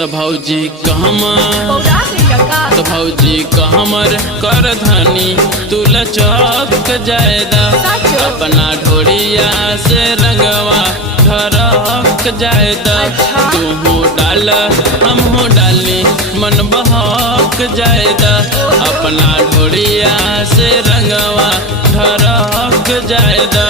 तो भौजी कहमर कर धनी तुला चौक जायदा अपना ढोरिया से रंगवा ढरक जायदा। तू हो डाल हम हो डाली मन बहक जायदा अपना ढोरिया से रंगवा ढरक जायदा।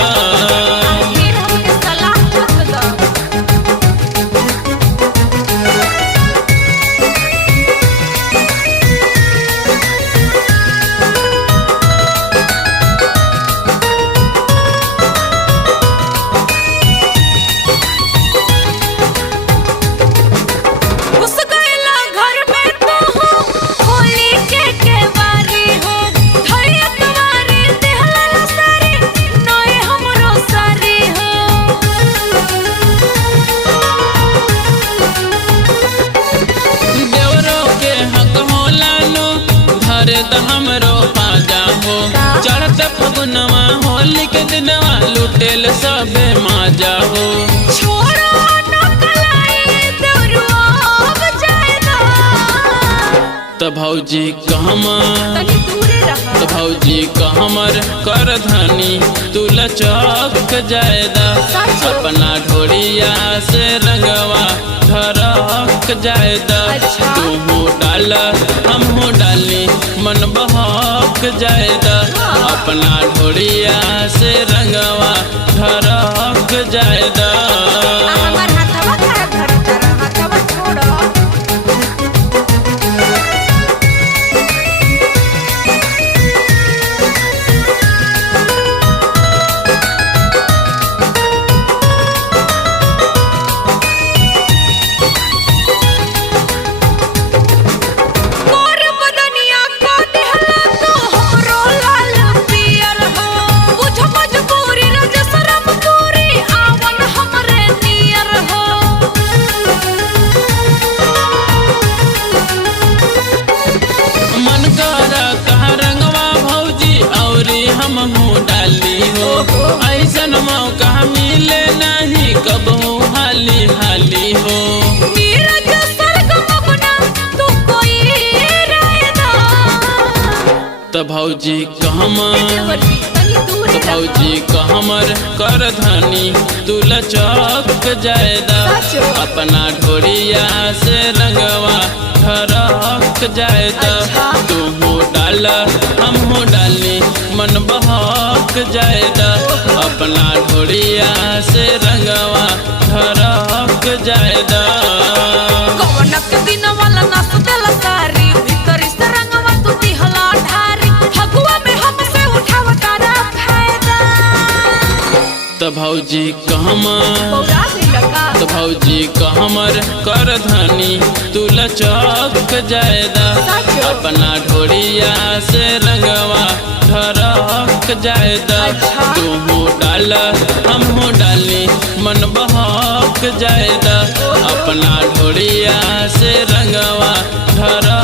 हमरो पाजा हो चढ़त फगुनवा होली के दिनवा लुटेल सबे माजा हो। तो भौजी कहमर कर धनी तुला चौक जायदा अपना ढोरिया से रंगवा ढरक जायदा। तू हो डाल हम हो डाली मन बहक जायदा अपना ढोरिया से रंगवा ढरक जायदा। हम हो डाली हो ऐसन मौका मिले नहीं कबहू हाली हाली हो। तो भौजी कहमर कर धनी तुला चौक जायदा अपना ढोरिया से रंगवा ढरक जायदा। तू हो डाल हम हो डाली मन बहक जायदा अपना ढोरिया से रंगवा ढरक जायदा। तो भौजी कहमर कर धनी तुला चौक जायदा अपना ढोरिया से रंगवा ढरक जायदा। तू हो डाल हम हो डाली मन बहक जायदा अपना ढोरिया से रंगवा ढरक